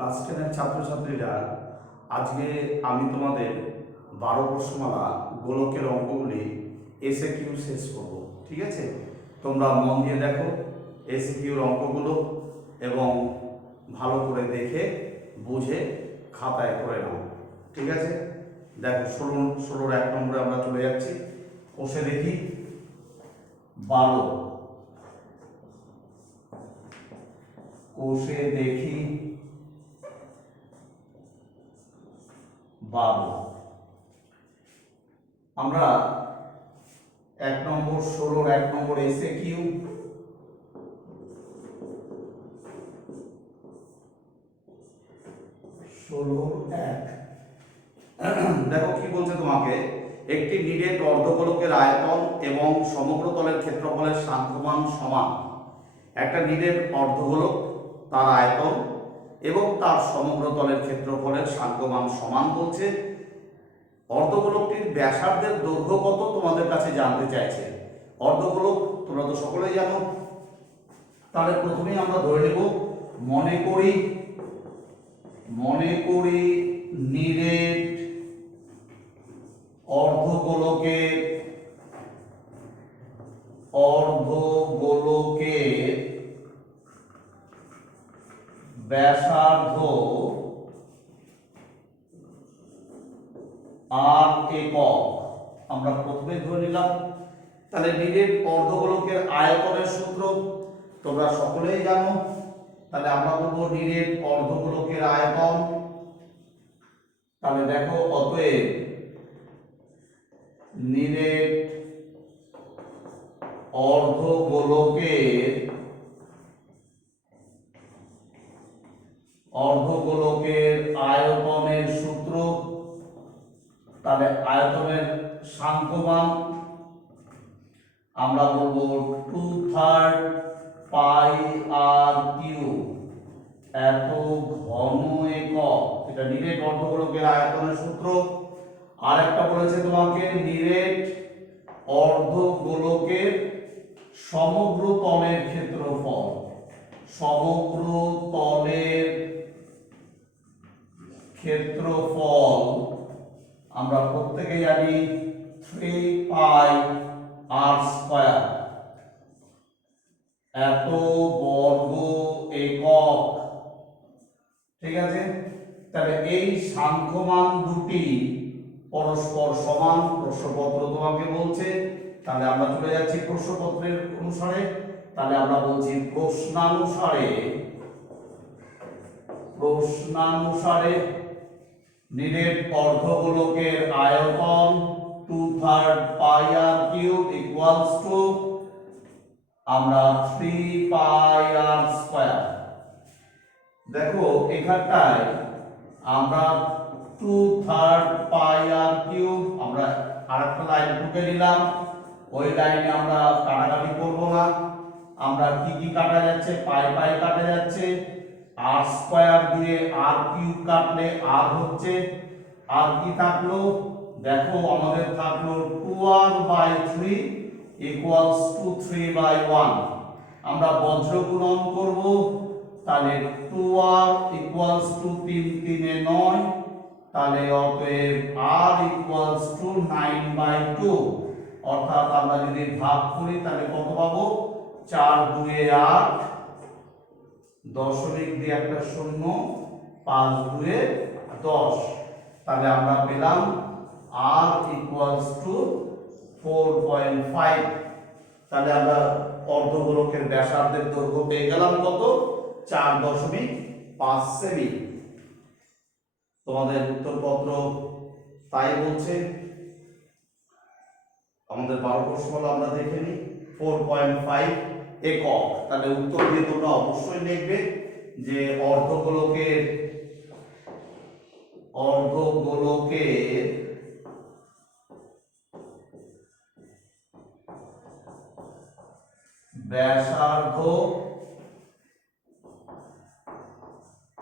Class 10-এর ছাত্রছাত্রীরা, আজকে আমি তোমাদের 12 প্রশ্নমালা গোলকের অঙ্কগুলি এসএকিউ শেষ করব। ঠিক আছে, তোমরা মন দিয়ে দেখো এসএকিউর অঙ্কগুলো এবং ভালো করে দেখে বুঝে খাতায় করে নাও। ঠিক আছে, দেখো 16-র 1 নম্বরে আমরা চলে যাচ্ছি। কষে দেখি 12, কষে দেখি 12। আমরা 1 নম্বর 16-র 1 নম্বর এসএকিউ, 16-র 1। দেখো কি বলছে তোমাকে, একটি নিরেট অর্ধগোলকের আয়তন এবং সমগ্র তলের ক্ষেত্রফলের সাংখ্যমান সমান। একটা নিরেট অর্ধগোলক, তার আয়তন এবং তার সমগ্র তলের ক্ষেত্রফলের সাংখ্যমান সমান বলছে। অর্ধগোলকটির ব্যাসার্ধের দৈর্ঘ্য কত তোমাদের কাছে জানতে চাইছে। অর্ধগোলক তোমরা তো সকলেই জানো। তাহলে প্রথমেই আমরা ধরে নেব, মনে করি নিরেট অর্ধগোলকের ব্যাসার্ধ আর একক। আমরা প্রথমে ধরে নিলাম। তাহলে নিরেট অর্ধগোলকের আয়তনের সূত্র তোমরা সকলেই জানো। তাহলে আমরা বলবো নিরেট অর্ধগোলকের আয়তন। তাহলে দেখো, অতএব নিরেট অর্ধগোলকের আয়তনের সূত্র, তাহলে আয়তনের সাংখ্যমান আমরা বলবো 2/3 পাই আর কিউব, এত ঘন একক। এটা নিরেট অর্ধগোলকের আয়তনের সূত্র। আর একটা বলেছে তোমাকে, নিরেট অর্ধগোলকের সমগ্র তলের ক্ষেত্রফল। সমগ্র তলের ক্ষেত্রফল আমরা প্রত্যেকে জানি 3 পাই আর স্কয়ার, এত বর্গ একক। ঠিক আছে, তাহলে এই সাংখ্যমান দুটি পরস্পর সমান প্রশ্নপত্র তোমাকে বলছে। তাহলে আমরা চলে যাচ্ছি প্রশ্নপত্রের অনুসারে। তাহলে আমরা বলছি প্রশ্নানুসারে নিরেট অর্ধগোলকের আয়তন 2/3 পাই আর কিউব ইকুয়ালস টু আমরা 3 পাই আর স্কয়ার। দেখো এখানটায় আমরা 2/3 পাই আর কিউব, আমরা আরেকটা লাইন টুকে নিলাম। ওই লাইনে আমরা কাটাকাটি করব না। আমরা কি কাটা যাচ্ছে, পাই পাই কাটা যাচ্ছে। আর স্কয়ার দিয়ে আর কিউব কাটলে আর হচ্ছে। আর কি থাকলো, দেখো আমাদের থাকলো 2r/3 ইকুয়ালস টু 3/1। আমরা বজ্র গুণন করব। তাহলে 2r ইকুয়ালস টু 3 3 9। তাহলে অতএব r ইকুয়ালস টু 9/2। অর্থাৎ আমরা যদি ভাগ করি তাহলে কত পাবো, 4 2 8, দশমিক দিয়ে একটা শূন্য, 5 2 10। তাহলে আমরা পেলাম r ইকুয়ালস টু 4.5। তাহলে আমরা অর্ধগোলকের ব্যাসার্ধের দৈর্ঘ্য পেয়ে গেলাম কত, 4.5 সেমি। তোমাদের উত্তরপত্র তাই বলছে। আমাদের 12 প্রশ্নমালা আমরা দেখে নিই। 4.5 একক। তাহলে উত্তর দিয়ে তোমরা অবশ্যই লিখবে যে অর্ধগোলকের ব্যাসার্ধ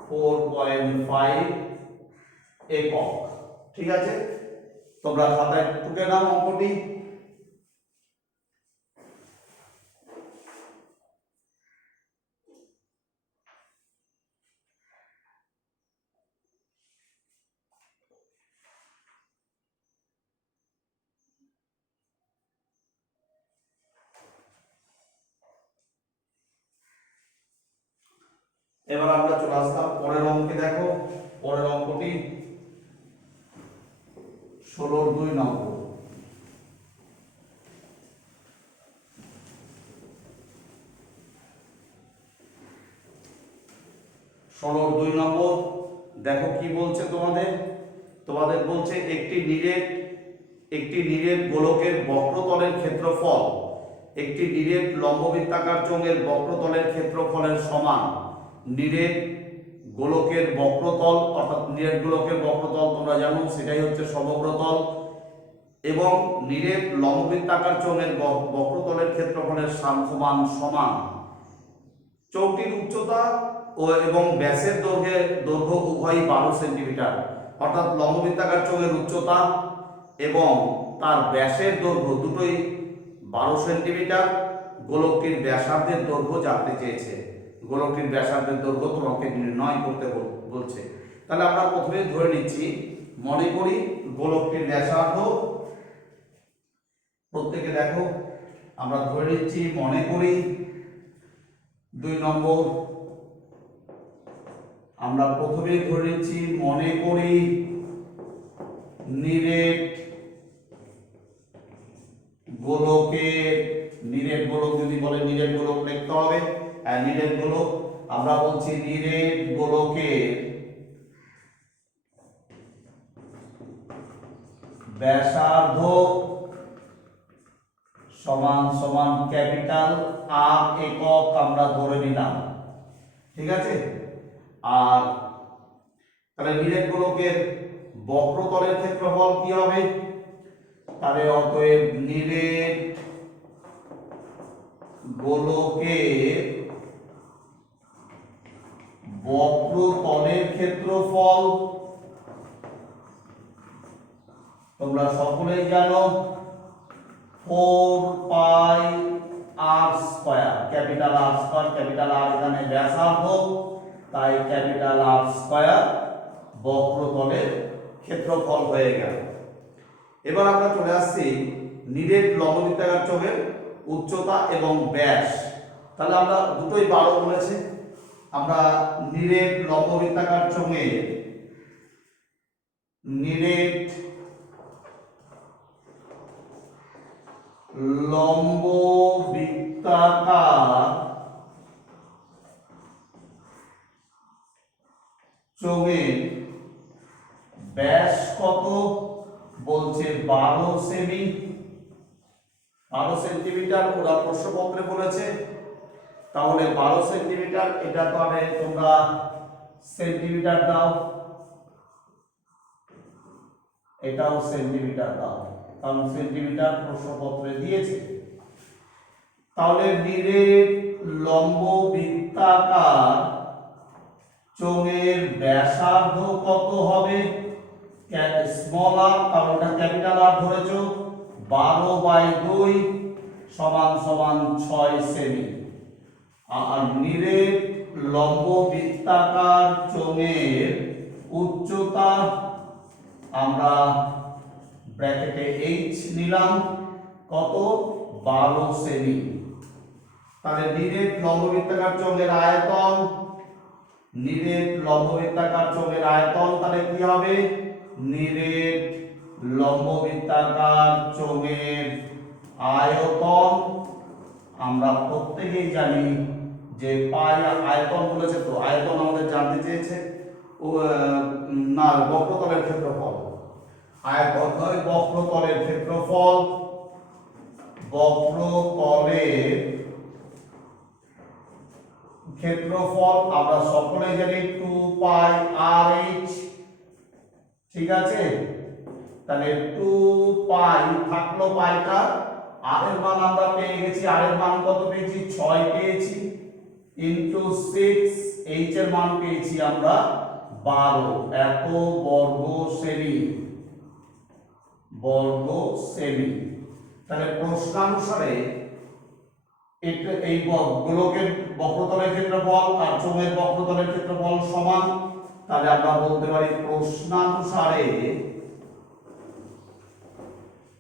4.5 একক। ঠিক আছে, তোমরা খাতায় টুকে নাও অঙ্কটি। এবার আমরা চলে আসলাম পরের অঙ্কে। দেখো পরের অঙ্কটি 16-2 নম্বর। দেখো কি বলছে তোমাদের। তোমাদের বলছে একটি নিরেট গোলকের বক্রতলের ক্ষেত্রফল একটি নিরেট লম্ববৃত্তাকার চোঙের বক্রতলের ক্ষেত্রফলের সমান। নিরেট গোলকের বক্রতল অর্থাৎ নিরেট গোলকের বক্রতল তোমরা জানো সেটাই হচ্ছে সমগ্রতল, এবং নিরেট লম্ববৃত্তাকার চোঙের বক্রতলের ক্ষেত্রফলের সমান। চৌকটির উচ্চতা এবং ব্যাসের দৈর্ঘ্য উভয়ই 12 সেন্টিমিটার। অর্থাৎ লম্ববৃত্তাকার চোঙের উচ্চতা এবং তার ব্যাসের দৈর্ঘ্য দুটোই 12 সেন্টিমিটার। গোলকটির ব্যাসার্ধের দৈর্ঘ্য জানতে চেয়েছে। গোলকটির ব্যাসার্ধের দৈর্ঘ্য তোমাকে নির্ণয় করতে বলছে। তাহলে আমরা প্রথমে ধরে নিচ্ছি, মনে করি গোলকটির ব্যাসার্ধ, প্রত্যেকে দেখো আমরা ধরে নিচ্ছি, মনে করি 2 নম্বর আমরা প্রথমে ধরে নিচ্ছি, মনে করি নিরেট গোলক যদি বলে নিরেট গোলক লিখতে হবে। নিরেট গোলক আমরা বলছি নিরেট গোলকের ব্যাসার্ধ সমান সমান ক্যাপিটাল আর একক আমরা ধরে নিলাম, ঠিক আছে। আর তাহলে নিরেট গোলকের বক্রতলের ক্ষেত্রফল কি হবে? তাহলে অতএব নিরেট গোলকের বক্রতলের ক্ষেত্রফল তোমরা সকলেই জানো 4 pi r square, capital R square, capital R এখানে ব্যাসার্ধ, তাই ক্যাপিটাল আর স্কয়ার বক্রতলের ক্ষেত্রফল হয়ে গেল। এবার আমরা চলে আসছি নিরেট লম্ববৃত্তাকার চোঙের উচ্চতা এবং ব্যাস। তাহলে আমরা দুটোই 12 বলেছে। আমরা নিরেট লম্ববৃত্তাকার চোঙের নিরেট লম্ববৃত্তাকার চোঙের ব্যাস কত বলছে? 12 সেমি, 12 সেন্টিমিটার ওরা প্রশ্নপত্রে বলেছে। তাহলে 12 সেন্টিমিটার, এটা তো আরে তোমরা সেন্টিমিটার দাও, এটাও সেন্টিমিটার দাও, কারণ সেন্টিমিটার প্রশ্নপত্রে দিয়েছে। তাহলে নিরেট লম্ববৃত্তাকার চোঙের ব্যাসার্ধ কত হবে? স্মল আর, কারণ এটা ক্যাপিটাল আর ধরেছো, 12/2 সমান সমান 6 সেমি। আর নিরেট লম্ববৃত্তাকার চোঙের উচ্চতা আমরা ব্র্যাকেটে h নিলাম, কত? 12 সেমি। তাহলে নিরেট লম্ববৃত্তাকার চোঙের আয়তন, নিরেট লম্ববৃত্তাকার চোঙের আয়তন তাহলে কি হবে? নিরেট লম্ববৃত্তাকার চোঙের আয়তন আমরা প্রত্যেকেই জানি যে পাই, আয়তন বলেছে তো, আয়তন আমাদের জানতে চেয়েছে না বক্রতলের ক্ষেত্রফল। আয়তন হয় বক্রতলের ক্ষেত্রফল, বক্রতলের ক্ষেত্রফল আমরা সকলেই জানি 2 পাই আর এইচ, ঠিক আছে। তাহলে 2 পাই থাকলো পাইটা, আর এর মান আমরা পেয়ে গেছি, আর এর মান কত পেয়েছি? 6 পেয়েছি, ইনটু 6, এইচ এর মান পেয়েছি আমরা 12, এত বর্গ সেমি, বর্গ সেমি। তাহলে প্রশ্নানুসারে এই গোলকের বক্রতলের ক্ষেত্রফল আর চোঙের বক্রতলের ক্ষেত্রফল সমান। তাহলে আমরা বলতে পারি প্রশ্নানুসারে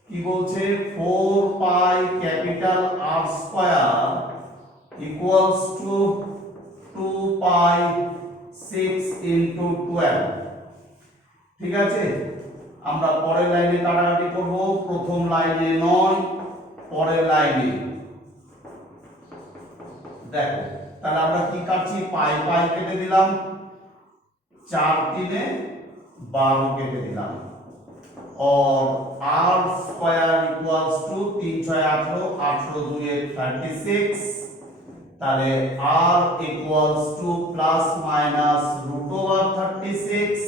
কি বলছে? 4 pi capital R square equals to 2 pi 6 into 12। ঠিক আছে, আমরা পরের লাইনে কাটাকাটি করব। প্রথম লাইনে 9, পরের লাইনে দেখো, তাহলে আমরা কি কাটছি, পাই পাই কেটে দিলাম, 4 3 12 কেটে দিলাম, और r স্কয়ার ইকুয়ালস টু 3 6 18, 18 2 36, তাহলে r equals to plus minus root over 36,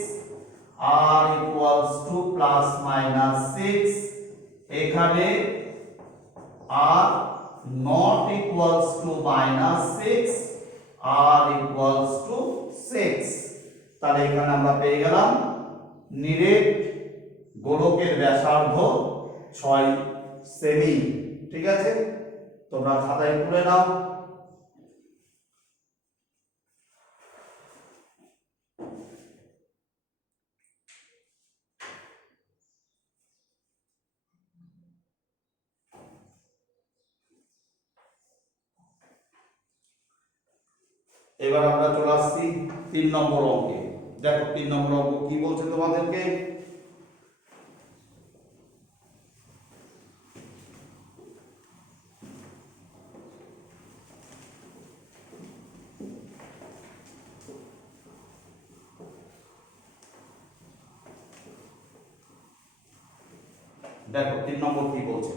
r equals to plus minus 6, এখানে r not equals to minus 6, r equals to 6। তাহলে এখানে আমরা পেয়ে গেলাম নিরেট গোলকের ব্যাসার্ধ 6 সেমি। ঠিক আছে, তোমরা খাতায় তুলে নাও। এবার আমরা চলে আসছি 3 নম্বর অঙ্কে। দেখো 3 নম্বর অঙ্ক কি বলছে তোমাদেরকে, দেখো 3 নম্বর কি বলছে।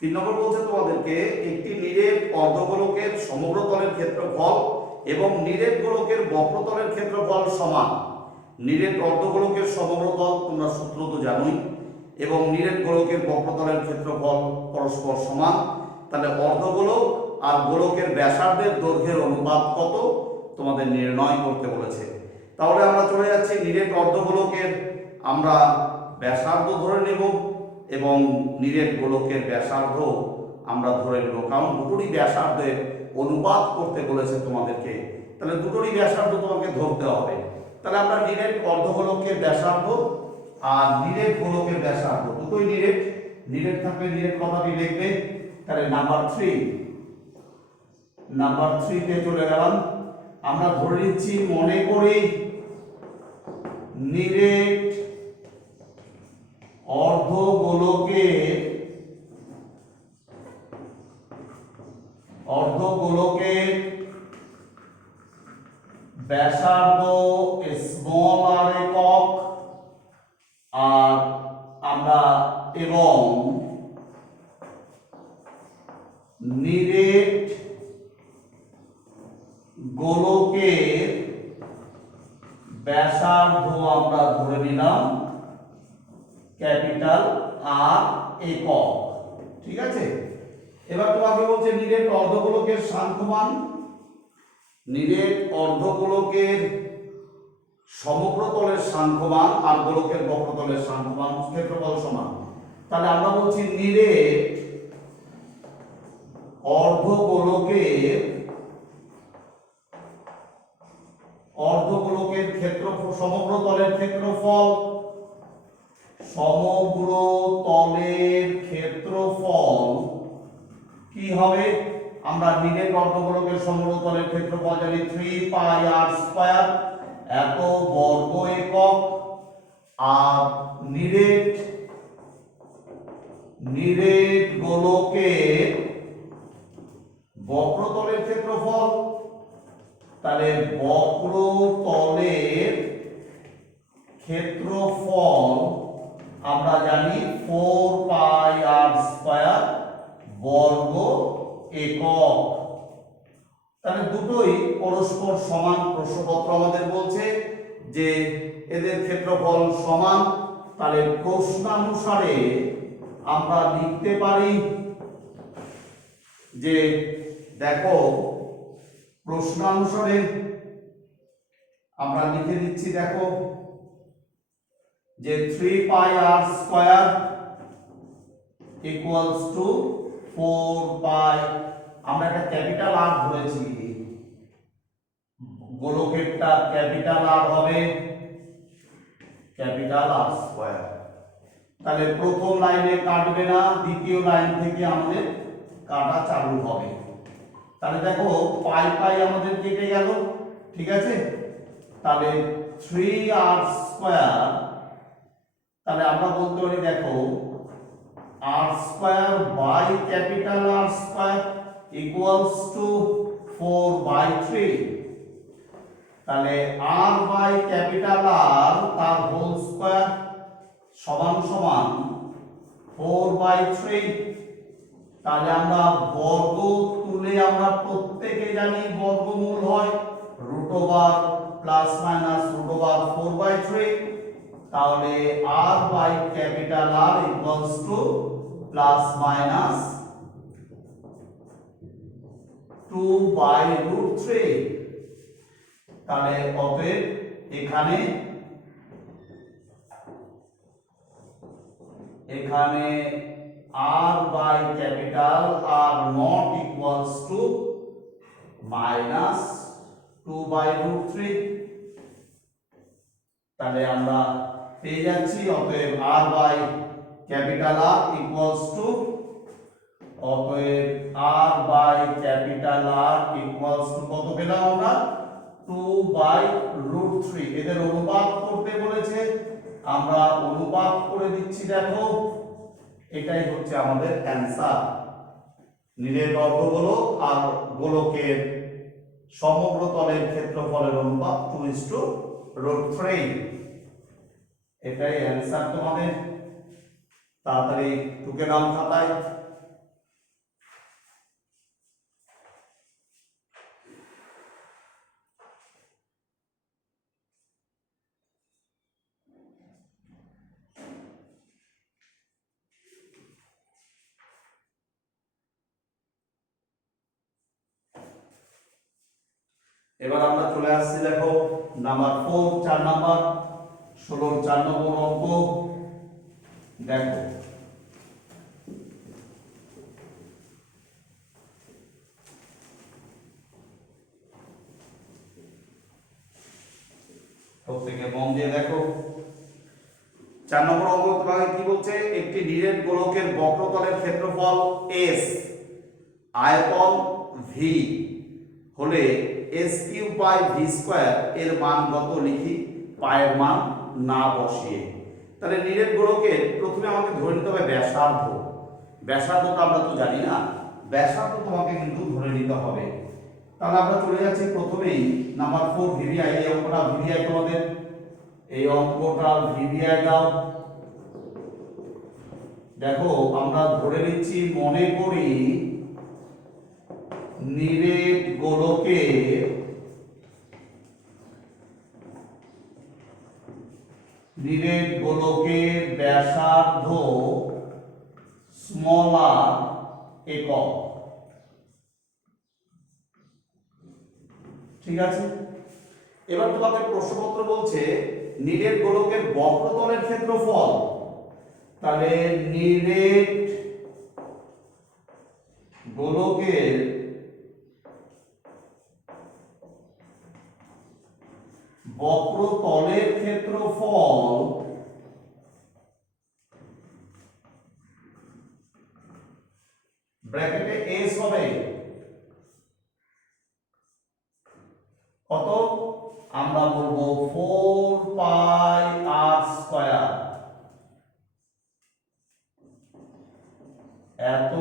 3 নম্বর বলছে তোমাদেরকে একটি নিরেট অর্ধগোলকের সমগ্র তলের ক্ষেত্রফল এবং নিরেট গোলকের বক্রতলের ক্ষেত্রফল সমান। নিরেট অর্ধগোলকের সমগ্র তল তোমরা সূত্র তো জানোই, এবং নিরেট গোলকের বক্রতলের ক্ষেত্রফল পরস্পর সমান। তাহলে অর্ধগোলক আর গোলকের ব্যাসার্ধের দৈর্ঘ্যের অনুপাত কত তোমাদের নির্ণয় করতে বলেছে। তাহলে আমরা চলে যাচ্ছি নিরেট অর্ধগোলকের আমরা ব্যাসার্ধ ধরে নেব এবং নিরেট গোলকের ব্যাসার্ধ আমরা ধরে নেব, কারণ দুটোরই ব্যাসার্ধের অনুপাত করতে বলেছে তোমাদেরকে। তাহলে দুটোরই ব্যাসার্ধ তোমাকে ধরতে হবে। তাহলে আমরা নিরেট অর্ধগোলকের ব্যাসার্ধ আর নিরেট গোলকের ব্যাসার্ধ দুটোই নিরেট, নিরেট থাকলে নিরেট কথাটি লিখবে। তাহলে নাম্বার 3 তে চলে গেলাম। আমরা ধরে নিচ্ছি, মনে করি নিরেট অর্ধগোলকের ব্যাসার্ধ স্মল আর একক, আর আমরা এবং নিরেট গোলকের ব্যাসার্ধ আমরা ধরে নিলাম ক্যাপিটাল আর একক। ঠিক আছে, এবার তোমাকে বলছে নিরেট অর্ধগোলকের সাংখ্যমান। নিরেট অর্ধগোলকের সমগ্র তলের সাংখ্যমান আর গোলকের বক্রতলের সাংখ্যমান ক্ষেত্রফল সমান। তাহলে আমরা বলছি নিরেট অর্ধগোলকের ক্ষেত্রফল, সমগ্র তলের ক্ষেত্রফল, সমগ্র তলের ক্ষেত্রফল কি হবে, আমরা নিরেট অর্ধগোলকের সমগ্র তলের ক্ষেত্রফল জানি 3 পাই r স্কয়ার, এত বর্গ একক। আর নিরেট গোলকের বক্রতলের ক্ষেত্রফল, তাহলে বক্রতলের ক্ষেত্রফল আমরা জানি 4 পাই r স্কয়ার বর্গ একক। তাহলে দুটোই পরস্পর সমান। প্রশ্নপত্র আমাদের বলছে যে এদের ক্ষেত্রফল সমান। তাহলে প্রশ্নানুসারে আমরা লিখতে পারি যে, দেখো প্রশ্নানুসারে আমরা লিখে দিচ্ছি, দেখো যে 3 পাই r স্কয়ার ইকুয়ালস টু 4 পাই, আমরা একটা ক্যাপিটাল আর ধরেছি, গোলকেরটা ক্যাপিটাল আর হবে ক্যাপিটাল আর স্কয়ার। তাহলে প্রথম লাইনে কাটবে না, দ্বিতীয় লাইন থেকে আমাদের কাটা চালু হবে। তাহলে দেখো পাই পাই আমাদের কেটে গেল, ঠিক আছে। তাহলে 3r স্কয়ার, তাহলে আমরা বলতে পারি দেখো r square by capital R square equals to 4/3। তাহলে r বাই ক্যাপিটাল R তার হোল স্কয়ার সমান সমান 4/3। তাহলে আমরা বর্গ তুলে আমরা প্রত্যেকে জানি বর্গমূল হয় √ওভার প্লাস মাইনাস √ওভার 4/3। তাহলে r by capital R equals to plus minus 2/√3। তাহলে অতএব এখানে r by capital R not equals to minus 2/√3। তাহলে আমরা পেয়ে যাচ্ছি অতএব r by capital R equals to, অতএব r by capital R equals to কত পেলাম আমরা 2/√3। এদের অনুপাত করতে বলেছে, আমরা অনুপাত করে দিচ্ছি। দেখো এটাই হচ্ছে আমাদের অ্যানসার। নিরেট অর্ধগোলক আর গোলকের সমগ্র তলের ক্ষেত্রফলের অনুপাত 2:√3। এটাই অ্যানসার তোমাদের। তাড়াতাড়ি টুকে নাম খাতায়। এবার আমরা চলে আসছি দেখো নাম্বার 4, 4 নাম্বার 16 4 নম্বর অঙ্ক। দেখো প্রত্যেকে মন দিয়ে দেখো 4 নম্বর অঙ্ক তোমাকে কি বলছে, একটি নিরেট গোলকের বক্রতলের ক্ষেত্রফল s, আয়তন v হলে s³/v² এর মান কত লিখি, পায়ের মান না বসিয়ে। তাহলে নিরেট গোলকের প্রথমে আমাকে ধরে নিতে হবে ব্যাসার্ধ। ব্যাসার্ধটা আমরা তো জানি না, ব্যাসার্ধ তোমাকে কিন্তু ধরে নিতে হবে। তাহলে আমরা চলে যাচ্ছি প্রথমেই নাম্বার 4 ভিভিআই। এই অঙ্কটা ভিভিআই তোমাদের, এই অঙ্কটা ভিভিআই দাও। দেখো আমরা ধরে নিচ্ছি, মনে করি নিরেট গোলকের ব্যাসার্ধ r একক, ঠিক আছে। এবার তোমাকে প্রশ্নপত্র বলছে নিরেট গোলকের বক্রতলের ক্ষেত্রফল। তাহলে নিরেট গোলকের বক্রতলের ক্ষেত্রফল ব্র্যাকেটে s হবে কত, আমরা বলবো 4πr²। এত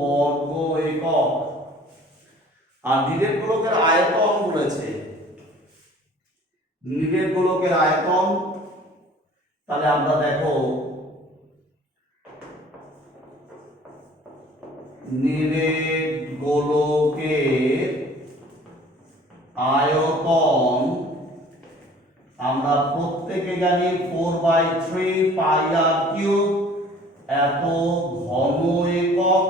বর্গ একক। আর নিরেট গোলকের আয়তন বলেছে, নিরেট গোলকের আয়তন। তাহলে আমরা দেখো নিরেট গোলকের আয়তন আমরা প্রত্যেকে জানি 4/3πr³ এত ঘন একক।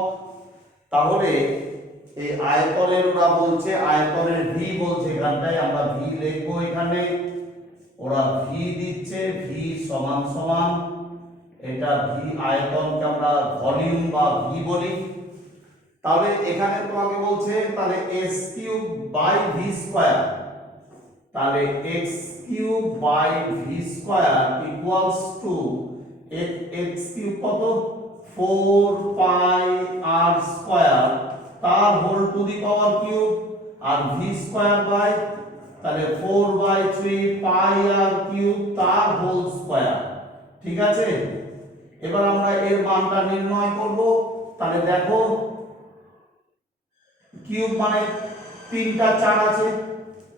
তাহলে এই আয়তনের ওরা বলছে, আয়তনের ভি বলছে, এখানটায় আমরা ভি লিখবো, এখানে ওরা ভি দিচ্ছে, ভি সমান সমান এটা ভি, আয়তনকে আমরা ভলিউম বা ভি বলি। তাহলে এখানে তোমাকে বলছে তাহলে s³/v², তাহলে x³/v² ইকুয়ালস টু x³ কত 4πr²। তার whole to the power cube আর ভি স্কয়ার বাই তাহলে 4/3 পাই আর কিউব তার হোল স্কয়ার। ঠিক আছে, এবার আমরা এর মানটা নির্ণয় করব। তাহলে দেখো কিউব মানে তিনটা 4 আছে,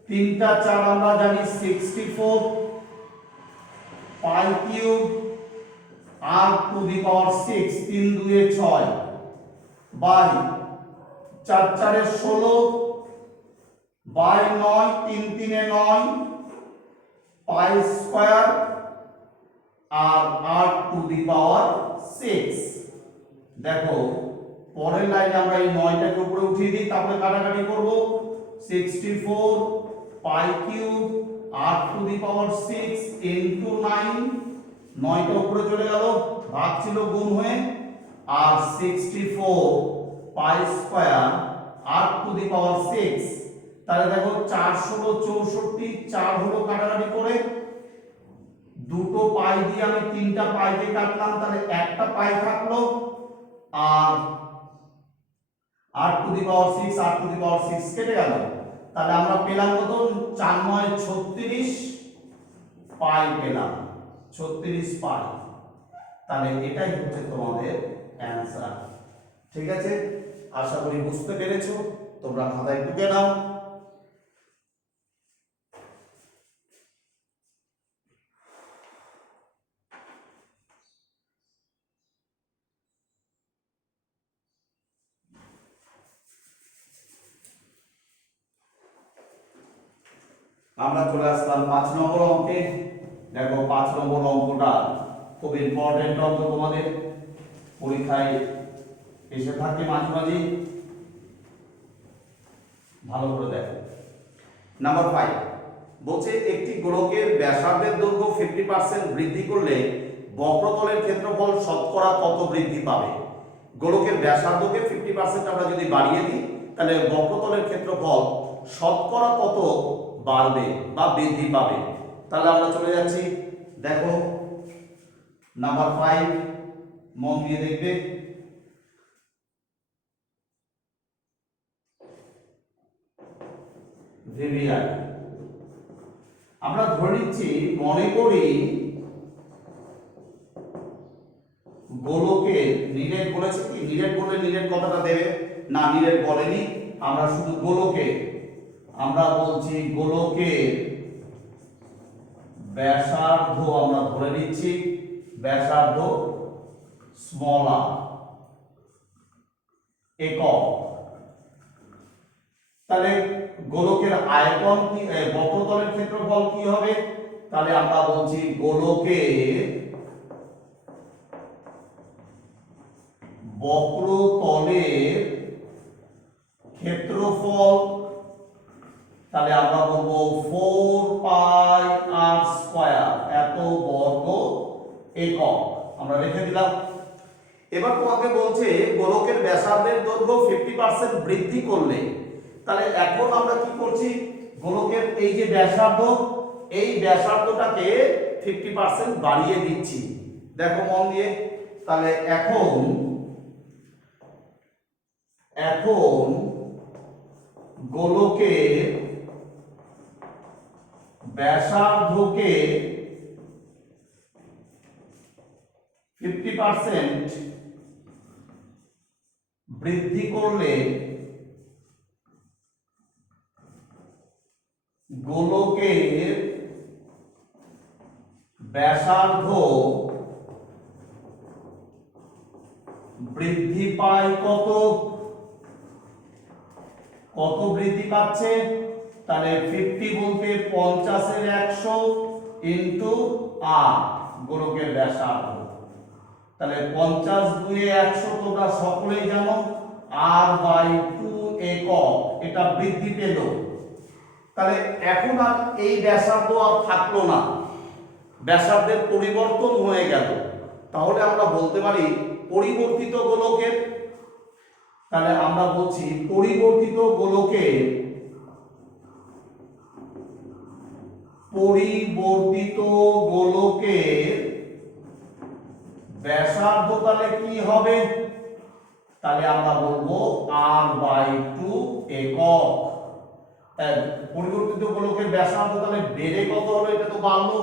তিনটা 4 আমরা জানি 64 pi cube R to the power 6 3 2 6 by 4 4 16 by 9 3 3 9 pi square আর আর টু দি পাওয়ার 6। দেখো পরের লাইনে আমরা এই 9টাকে উপরে উঠিয়ে দিই, তারপরে কাটাকাটি করব। 64 pi cube R to the power 6 into 9, 9টা উপরে চলে গেল, ভাগ ছিল গুণ হয়ে, আর 64 পাই square R to the power 6। তাহলে দেখো 4 16 64, 4 হলো কাটাকাটি করে, দুটো পাই দিয়ে আমি তিনটা পাইকে কাটলাম, তাহলে একটা পাই থাকলো, আর r to the power 6 R to the power 6 কেটে গেল। তাহলে আমরা পেলাম কত? 4 9 36 পাই পেলাম, 36 পাই। তাহলে এটাই হচ্ছে তোমাদের অ্যানসার। ঠিক আছে, আশা করি বুঝতে পেরেছো। তোমরা খাতায় টুকে নাও। আমরা চলে আসলাম 5 নম্বর অঙ্কে। দেখো 5 নম্বর অঙ্কটা খুব ইম্পর্টেন্ট অঙ্ক, তোমাদের পরীক্ষায় এসে থাকে মাঝে মাঝে, ভালো করে দেখো। নাম্বার 5 বলছে একটি গোলকের ব্যাসার্ধের দৈর্ঘ্য 50% বৃদ্ধি করলে বক্রতলের ক্ষেত্রফল শতকরা কত বৃদ্ধি পাবে? গোলকের ব্যাসার্ধকে 50% আমরা যদি বাড়িয়ে দিই, তাহলে বক্রতলের ক্ষেত্রফল শতকরা কত বাড়বে বা বৃদ্ধি পাবে? তাহলে আমরা চলে যাচ্ছি। দেখো নাম্বার 5 মন দিয়ে দেখবে। ভিভিআই আমরা ধরে নিচ্ছি, মনে করি গোলকে নিরেট বলেছে কি, নিরেট বলে নিরেট কথাটা দেবে না, নিরেট বলেনি, আমরা শুধু গোলকে, আমরা বলছি গোলকে ব্যাসার্ধ আমরা ধরে নিচ্ছি, ব্যাসার্ধ স্মল আর একক। তাহলে গোলকের আয়তন কি, বক্রতলের ক্ষেত্রফল কি হবে? তাহলে আমরা বলছি গোলকের বক্রতলের ক্ষেত্রফল, তাহলে আমরা বলবো 4 পাই আর স্কয়ার, এত বর্গ একক। আমরা রেখে দিলাম। এবার তোমাকে বলছে গোলকের ব্যাসার্ধের দৈর্ঘ্য 50% বৃদ্ধি করলে, তাহলে এখন আমরা কি করছি? গোলকের এই যে ব্যাসার্ধ, এই ব্যাসার্ধটাকে 50% বাড়িয়ে দিচ্ছি। দেখো মন দিয়ে। তাহলে এখন গোলকের ব্যাসার্ধকে 50% বৃদ্ধি করলে গোলকের ব্যাসার্ধ বৃদ্ধি পায় কত? কত বৃদ্ধি পাচ্ছে? তাহলে 50 বলতে 50 এর 100 ইনটু r গোলকের ব্যাসার্ধ। তাহলে 50 2 100 তোমরা সকলেই জানো, r/2 একক, এটা বৃদ্ধি পেল। তাহলে এখন আর এই ব্যাসার্ধ আর থাকলো না, ব্যাসার্ধের পরিবর্তন হয়ে গেল। তাহলে আমরা বলতে পারি পরিবর্তিত গোলকের, তাহলে আমরা বলছি পরিবর্তিত গোলকের ব্যাসার্ধ তাহলে কি হবে? তাহলে আমরা বলবো r/2 একক। পরিবর্তিত গোলকের ব্যাসার্ধ তাহলে বেড়ে কত হলো, এটা তো বাড়লো,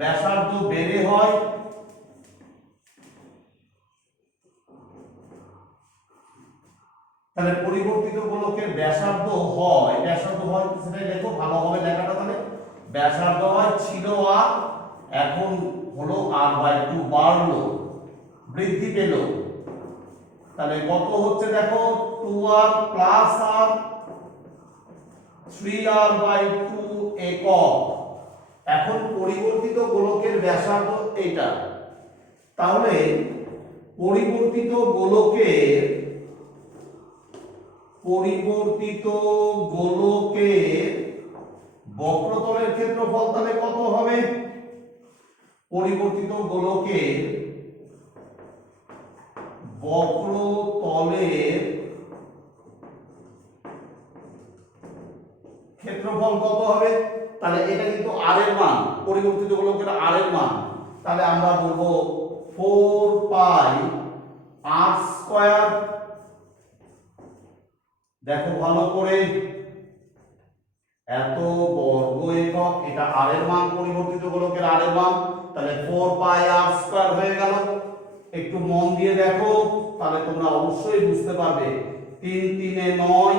ব্যাসার্ধ বেড়ে হয় তাহলে পরিবর্তিত গোলকের ব্যাসার্ধ হয় সেটাই লেখো ভালোভাবে লেখাটা, তাহলে ব্যাসার্ধ হয় ছিল আর এখন হলো r/2 বাড়লো, বৃদ্ধি পেল। তাহলে কত হচ্ছে দেখো 2r প্লাস r 3r/2 একক। এখন পরিবর্তিত গোলকের ব্যাসার্ধ এটা, তাহলে পরিবর্তিত গোলকের বক্রতলের ক্ষেত্রফল তাহলে কত হবে? পরিবর্তিত গোলকের বক্রতলের ক্ষেত্রফল কত হবে? তাহলে এটা কিন্তু r এর মান, পরিবর্তিত গোলকের r এর মান, তাহলে আমরা বলবো 4 পাই r স্কয়ার। দেখো ভালো করে, এত বর্গ একক, এটা r এর মান, পরিবর্তিত গোলকের r এর মান, তাহলে 4 পাই r স্কয়ার হয়ে গেল। একটু মন দিয়ে দেখো, তাহলে তোমরা অবশ্যই বুঝতে পারবে। 3 3 এ 9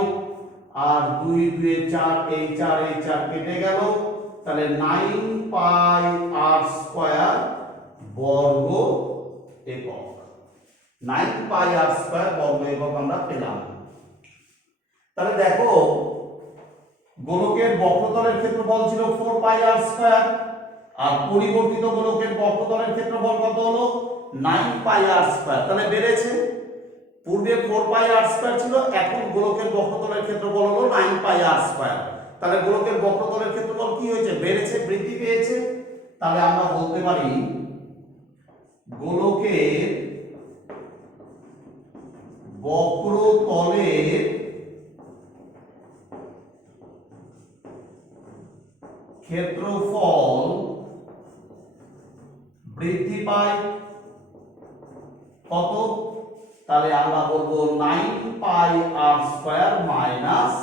আর 2 2 এ 4, এই 4 এই 4 কেটে গেল, তাহলে 9 পাই r স্কয়ার বর্গ একক। 9 পাই r স্কয়ার বর্গ একক আমরা পেলাম। তাহলে দেখো গোলকের বক্রতলের ক্ষেত্রফল ছিল 4 পাই r স্কয়ার, আর পরিবর্তিত গোলকের বক্রতলের ক্ষেত্রফল কত হলো 9 পাই r স্কয়ার। তাহলে বেড়েছে, পূর্বে 4 পাই r স্কয়ার ছিল, এখন গোলকের বক্রতলের ক্ষেত্রফল হলো 9 পাই r স্কয়ার। তাহলে গোলকের বক্রতলের ক্ষেত্রফল কি হয়েছে? বেড়েছে, বৃদ্ধি পেয়েছে। তাহলে আমরা বলতে পারি গোলকের বক্রতলের ক্ষেত্রফল বৃদ্ধি পায় কত? তাহলে আমরা বলবো 9 পাই r স্কয়ার মাইনাস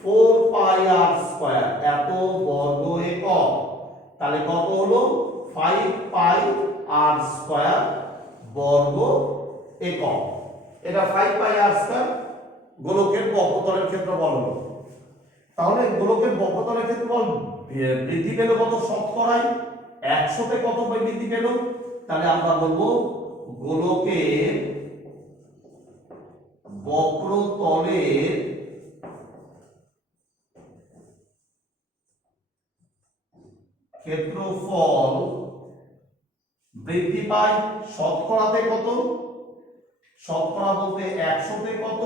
4 পাই r স্কয়ার এত বর্গ একক। তাহলে কত হলো 5 পাই r স্কয়ার বর্গ একক। এটা 5 পাই r স্কয়ার গোলকের বক্রতলের ক্ষেত্রফল হলো। তাহলে গোলকের বক্রতলের ক্ষেত্রফল বৃদ্ধি পেল কত? শতকরায় 100 তে কত বৃদ্ধি পেল? তাহলে আমরা বলবো গোলকের বক্রতলের ক্ষেত্রফল বৃদ্ধি পায় শতকরাতে কত? শতকরা বলতে 100 তে কত?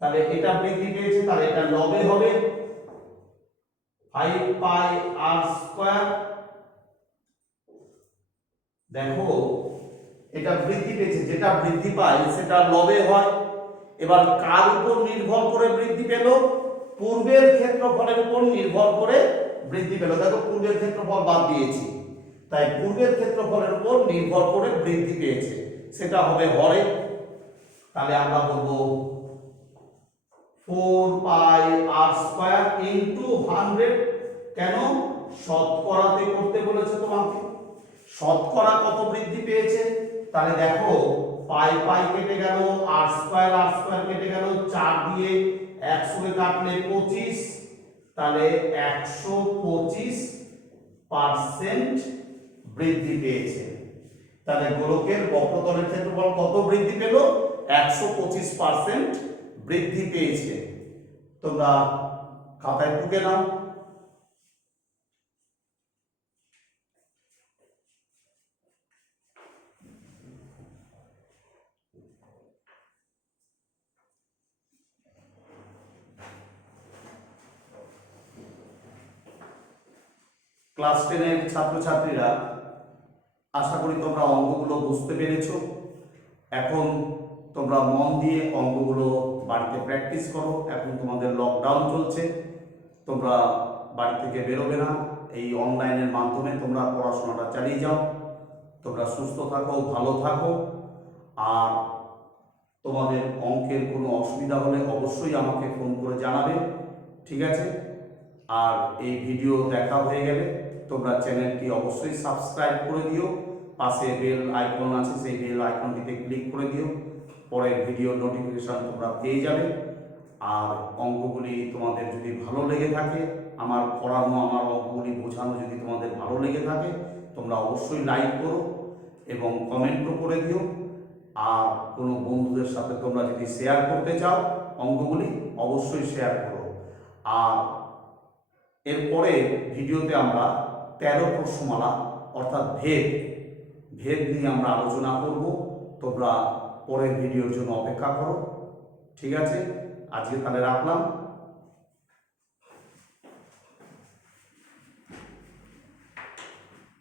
তাহলে এটা বৃদ্ধি পেয়েছে, তাহলে এটা লবে হবে 5 পাই r স্কয়ার। দেখো এটা বৃদ্ধি পেয়েছে, যেটা বৃদ্ধি পায় সেটা লবে হয়। এবার কার উপর নির্ভর করে বৃদ্ধি পেল? পূর্বের ক্ষেত্রফলের উপর নির্ভর করে বৃদ্ধি পেল। দেখো পূর্বের ক্ষেত্রফল বাদ দিয়েছি, তাই পূর্বের ক্ষেত্রফলের উপর নির্ভর করে বৃদ্ধি পেয়েছে, সেটা হবে হরে। তাহলে আমরা বলবো 4 পাই r স্কয়ার ইনটু 100। কেন? শতকরাতে করতে বলেছে তোমাকে। শতকরা কত বৃদ্ধি পেয়েছে? তাহলে দেখো পাই পাই কেটে গেল, r স্কয়ার কেটে গেল, 4 দিয়ে 100 কে কাটলে 25, তাহলে 125% বৃদ্ধি পেয়েছে। তাহলে গোলকের বক্রতলের ক্ষেত্রফল কত বৃদ্ধি পেল? 125% বৃদ্ধি পেয়েছে। তোমরা খাতায় টুকে নাও। ক্লাস 10 এর ছাত্রছাত্রীরা, আশা করি তোমরা অঙ্কগুলো বুঝতে পেরেছো। এখন তোমরা মন দিয়ে অঙ্কগুলো বাড়িতে প্র্যাকটিস করো। এখন তোমাদের লকডাউন চলছে, তোমরা বাড়ি থেকে বেরোবে না, এই অনলাইনের মাধ্যমে তোমরা পড়াশোনাটা চালিয়ে যাও। তোমরা সুস্থ থাকো, ভালো থাকো। আর তোমাদের অঙ্কের কোনো অসুবিধা হলে অবশ্যই আমাকে ফোন করে জানাবে, ঠিক আছে? আর এই ভিডিও দেখা হয়ে গেলে তোমরা চ্যানেলটি অবশ্যই সাবস্ক্রাইব করে দিও। পাশে বেল আইকন আছে, সেই বেল আইকনটিতে ক্লিক করে দিও। পরের ভিডিও নোটিফিকেশন তোমরা পেয়ে যাবে। আর অঙ্কগুলি তোমাদের যদি ভালো লেগে থাকে, আমার পড়ানো, আমার অঙ্কগুলি বোঝানো যদি তোমাদের ভালো লেগে থাকে, তোমরা অবশ্যই লাইক করো এবং কমেন্টও করে দিও। আর কোনো বন্ধুদের সাথে তোমরা যদি শেয়ার করতে চাও অঙ্কগুলি, অবশ্যই শেয়ার করো। আর এরপরে ভিডিওতে আমরা 13 প্রশ্নমালা অর্থাৎ ভেদ নিয়ে আমরা আলোচনা করব। তোমরা পরের ভিডিওর জন্য অপেক্ষা করো, ঠিক আছে? আজকে তাহলে রাখলাম।